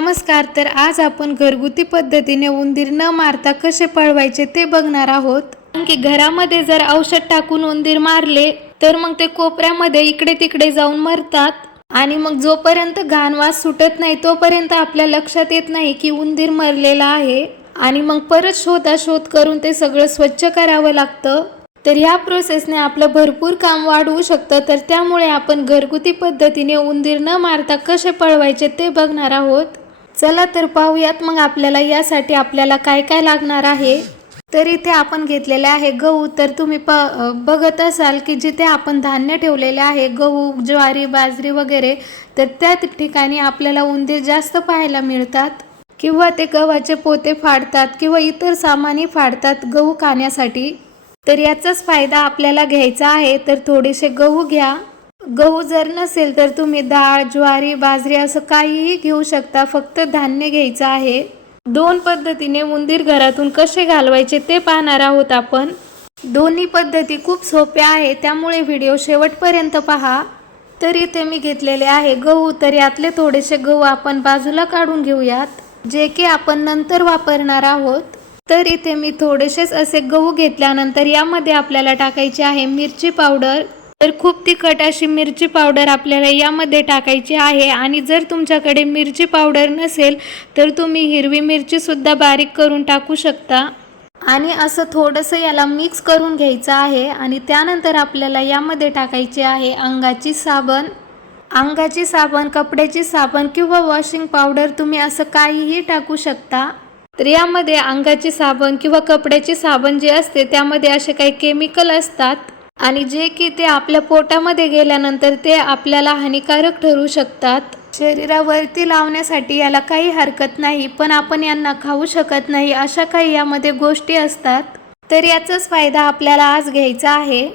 नमस्कार। तर आज आपण घरगुती पद्धतीने उंदीर न मारता कसे पळवायचे ते बघणार आहोत। की घरामध्ये जर औषध टाकून उंदीर मारले तर मग ते कोपऱ्यामध्ये इकडे तिकडे जाऊन मरतात आणि मग जोपर्यंत घाण वास सुटत नाही तोपर्यंत आपल्या लक्षात येत नाही की उंदीर मरलेला आहे आणि मग परत शोधाशोध करून ते सगळं स्वच्छ करावं लागतं। तर या प्रोसेसने आपलं भरपूर काम वाढवू शकतं। तर त्यामुळे आपण घरगुती पद्धतीने उंदीर न मारता कसे पळवायचे ते बघणार आहोत। चला तर पाहूयात मग यासाठी आपल्याला काय काय लागणार आहे। तर इथे आपण घेतलेले आहे गहू। तर तुम्ही बघत असाल की जिथे आपण धान्य ठेवलेले आहे गहू, ज्वारी, बाजरी वगैरे, तर त्या ठिकाणी आपल्याला उंदीर जास्त पाहायला मिळतात किंवा ते गव्हाचे पोते फाडतात किंवा इतर सामानही फाडतात गहू खाण्यासाठी। तर याचाच फायदा आपल्याला घ्यायचा आहे। तर थोडेसे गहू घ्या। गहू जर नसेल तर तुम्ही डाळ, ज्वारी, बाजरी असं काहीही घेऊ शकता, फक्त धान्य घ्यायचं आहे। दोन पद्धतीने उंदीर घरातून कसे घालवायचे ते पाहणार आहोत आपण। दोन्ही पद्धती खूप सोप्या आहे, त्यामुळे व्हिडिओ शेवटपर्यंत पहा। तर इथे मी घेतलेले आहे गहू। तर यातले थोडेसे गहू आपण बाजूला काढून घेऊयात, जे की आपण नंतर वापरणार आहोत। तर इथे मी थोडेसेच असे गहू घेतल्यानंतर यामध्ये आपल्याला टाकायची आहे मिरची पावडर। तर खूप तिखट अशी मिरची पावडर आपल्याला यामध्ये टाकायची आहे। आणि जर तुमच्याकडे मिरची पावडर नसेल तर तुम्ही हिरवी मिरची सुद्धा बारीक करून टाकू शकता। आणि असं थोडंसं याला मिक्स करून घ्यायचं आहे। आणि त्यानंतर आपल्याला यामध्ये टाकायची आहे अंगाची साबण। अंगाची साबण, कपड्याची साबण किंवा वॉशिंग पावडर, तुम्ही असं काहीही टाकू शकता। तर यामध्ये अंगाची साबण किंवा कपड्याची साबण जे असते त्यामध्ये असे काही केमिकल असतात आणि जे की ते आपल्या पोटामध्ये गेल्यानंतर ते आपल्याला हानिकारक ठरू शकतात। शरीरावरती लावण्यासाठी याला काही हरकत नाही, पण आपण यांना खाऊ शकत नाही, अशा काही यामध्ये गोष्टी असतात। तर याचाच फायदा आपल्याला आज घ्यायचा आहे।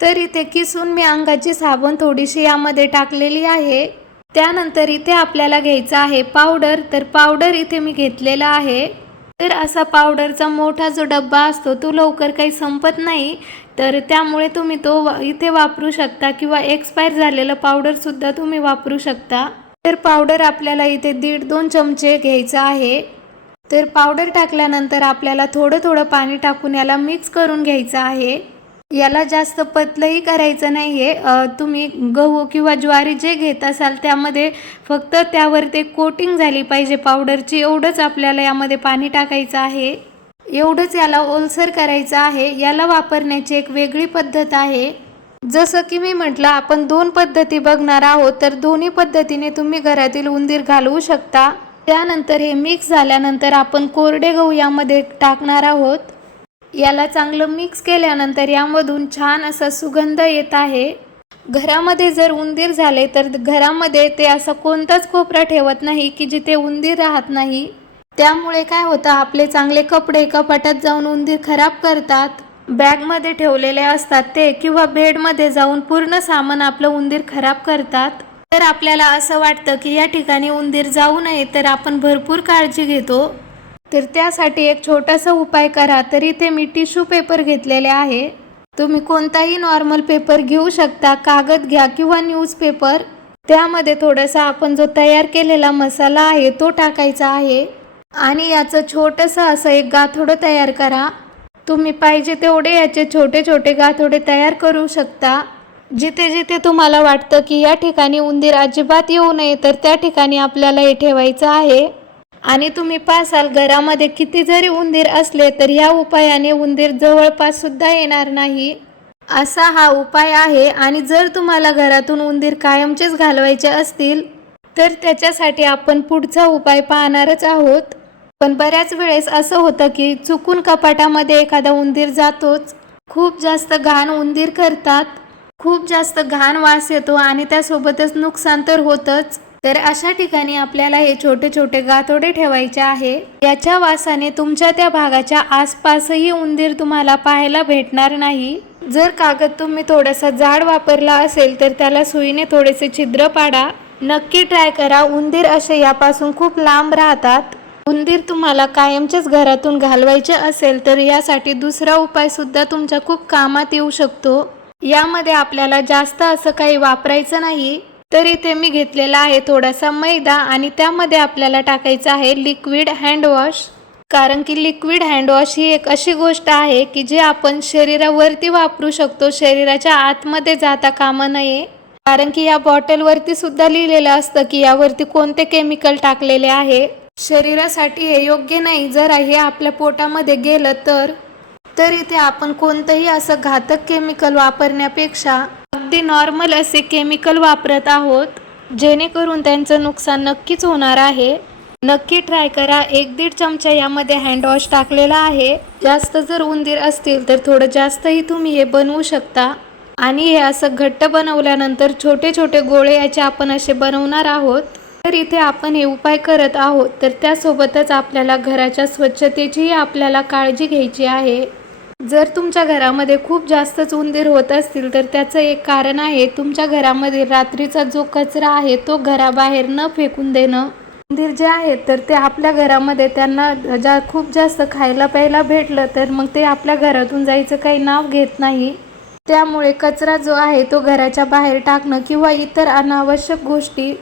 तर इथे किसून मी अंगाची साबण थोडीशी यामध्ये टाकलेली आहे। त्यानंतर इथे आपल्याला घ्यायचं आहे पावडर। तर पावडर इथे मी घेतलेला आहे। तर असा पावडरचा मोठा जो डब्बा असतो तो लवकर काही संपत नाही, तर त्यामुळे तुम्ही तो इथे वापरू शकता किंवा एक्सपायर झालेलं पावडर सुद्धा तुम्ही वापरू शकता। तर पावडर आपल्याला इथे 1.5-2 चमचे घ्यायचं आहे। तर पावडर टाकल्यानंतर आपल्याला थोडं थोडं पाणी टाकून याला मिक्स करून घ्यायचं आहे। याला जास्त पतलंही करायचं नाहीये। तुम्ही गहू किंवा ज्वारी जे घेत असाल त्यामध्ये फक्त त्यावर ते कोटिंग झाली पाहिजे पावडरची, एवढंच आपल्याला यामध्ये पाणी टाकायचं आहे। एवढंच याला ओलसर करायचं आहे। याला वापरण्याची एक वेगळी पद्धत आहे। जसं की मी म्हटलं आपण दोन पद्धती बघणार आहोत, तर दोन्ही पद्धतीने तुम्ही घरातील उंदीर घालवू शकता। त्यानंतर हे मिक्स झाल्यानंतर आपण कोरडे गहू यामध्ये टाकणार आहोत। याला चांगलं मिक्स केल्यानंतर यामधून छान असा सुगंध येत आहे। घरामध्ये जर उंदीर झाले तर घरामध्ये ते असं कोणताच कोपरा ठेवत नाही की जिथे उंदीर राहत नाही। त्यामुळे काय होतं, आपले चांगले कपडे कपाटात जाऊन उंदीर खराब करतात, बॅगमध्ये ठेवलेले असतात ते, किंवा बेडमध्ये जाऊन पूर्ण सामान आपलं उंदीर खराब करतात। तर आपल्याला असं वाटतं की या ठिकाणी उंदीर जाऊ नये, तर आपण भरपूर काळजी घेतो। तर त्यासाठी एक छोटासा उपाय करा। तर इथे मी टिश्यू पेपर घेतलेले आहे। तुम्ही कोणताही नॉर्मल पेपर घेऊ शकता, कागद घ्या किंवा न्यूजपेपर। त्यामध्ये थोडासा आपण जो तयार केलेला मसाला आहे तो टाकायचा आहे आणि याचं छोटंसं असं एक गाठोडं तयार करा। तुम्ही पाहिजे तेवढे याचे छोटे छोटे गाठोडे तयार करू शकता। जिथे जिथे तुम्हाला वाटतं की या ठिकाणी उंदीर अजिबात येऊ नये तर त्या ठिकाणी आपल्याला हे ठेवायचं आहे। आणि तुम्ही पाहाल घरामध्ये किती जरी उंदीर असले तर या उपायाने उंदीर जवळपास सुद्धा येणार नाही, असा हा उपाय आहे। आणि जर तुम्हाला घरातून उंदीर कायमचेच घालवायचे असतील तर त्याच्यासाठी आपण पुढचा उपाय पाहणारच आहोत। पण बऱ्याच वेळेस असं होतं की चुकून कपाटामध्ये एखादा उंदीर जातोच। खूप जास्त घाण उंदीर करतात, खूप जास्त घाण वास येतो आणि त्यासोबतच नुकसान तर होतच। तर अशा ठिकाणी आपल्याला हे छोटे छोटे गाठोडे ठेवायचे आहे। याच्या वासाने तुमच्या त्या भागाच्या आसपासही उंदीर तुम्हाला पाहायला भेटणार नाही। जर कागद तुम्ही थोडासा जाड वापरला असेल तर त्याला सुईने थोडेसे छिद्र पाडा। नक्की ट्राय करा। उंदीर असे यापासून खूप लांब राहतात। उंदीर तुम्हाला कायमचेच घरातून घालवायचे असेल तर यासाठी दुसरा उपाय सुद्धा तुमच्या खूप कामात येऊ शकतो। यामध्ये आपल्याला जास्त असं काही वापरायचं नाही। तर इथे मी घेतलेला आहे थोडासा मैदा आणि त्यामध्ये आपल्याला टाकायचं आहे लिक्विड हँडवॉश. कारण की लिक्विड हँडवॉश ही एक अशी गोष्ट आहे की जे आपण शरीरावरती वापरू शकतो, शरीराच्या आतमध्ये जाता कामा नये. कारण की या बॉटलवरती सुद्धा लिहिलेलं असतं की यावरती कोणते केमिकल टाकलेले आहे. शरीरासाठी हे योग्य नाही. जर हे आपल्या पोटामध्ये गेलं तर इथे आपण कोणतंही असं घातक केमिकल वापरण्यापेक्षा अगदी नॉर्मल असे केमिकल वापरत आहोत, जेणेकरून त्यांचं नुकसान नक्कीच होणार आहे. नक्की ट्राय करा. 1-1.5 चमचा यामध्ये हँडवॉश टाकलेला आहे. जास्त जर उंदीर असतील तर थोडं जास्तही तुम्ही हे बनवू शकता. आणि हे असं घट्ट बनवल्यानंतर छोटे छोटे गोळे याचे आपण असे बनवणार आहोत. तर इथे आपण हे उपाय करत आहोत, तर त्यासोबतच आपल्याला घराच्या स्वच्छतेचीही आपल्याला काळजी घ्यायची आहे. जर तुमच्या घरामध्ये खूप जास्तच उंदीर होत असतील तर त्याचं एक कारण आहे तुमच्या घरामध्ये रात्रीचा जो कचरा आहे तो घराबाहेर न फेकून देणं. उंदीर जे आहेत तर ते आपल्या घरामध्ये त्यांना खूप जास्त खायला प्यायला भेटलं तर मग ते आपल्या घरातून जायचं काही नाव घेत नाही. त्यामुळे कचरा जो आहे तो घराच्या बाहेर टाकणं किंवा इतर अनावश्यक गोष्टी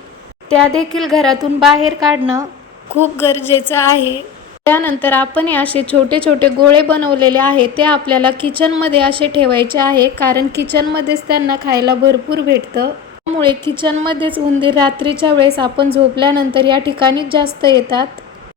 त्या देखील घरातून बाहेर काढणं खूप गरजेचं आहे. त्यानंतर आपण हे असे छोटे छोटे गोळे बनवलेले आहे ते आपल्याला किचनमध्ये असे ठेवायचे आहे. कारण किचनमध्येच त्यांना खायला भरपूर भेटतं. त्यामुळे किचनमध्येच उंदीर रात्रीच्या वेळेस आपण झोपल्यानंतर या ठिकाणीच जास्त येतात.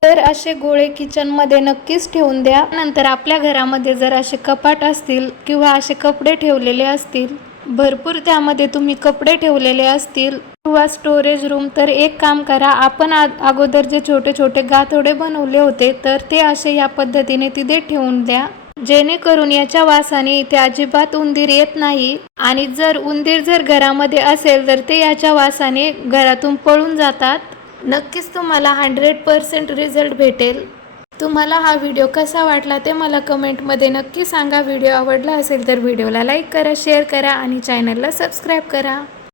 तर असे गोळे किचनमध्ये नक्कीच ठेवून द्या. नंतर आपल्या घरामध्ये जर असे कपाट असतील किंवा असे कपडे ठेवलेले असतील, भरपूर त्यामध्ये तुम्ही कपडे ठेवलेले असतील किंवा स्टोरेज रूम, तर एक काम करा, आपण अगोदर जे छोटे छोटे गाठोडे बनवले होते तर ते असे या पद्धतीने तिथे ठेवून द्या, जेणेकरून याच्या वासाने इथे अजिबात उंदीर येत नाही. आणि जर उंदीर घरामध्ये असेल तर ते याच्या वासाने घरातून पळून जातात. नक्कीच तुम्हाला 100% रिझल्ट भेटेल. तुम्हाला हा व्हिडिओ कसा वाटला ते मला कमेंटमध्ये नक्की सांगा. व्हिडिओ आवडला असेल तर व्हिडिओला लाईक करा, शेअर करा आणि चॅनलला सबस्क्राईब करा.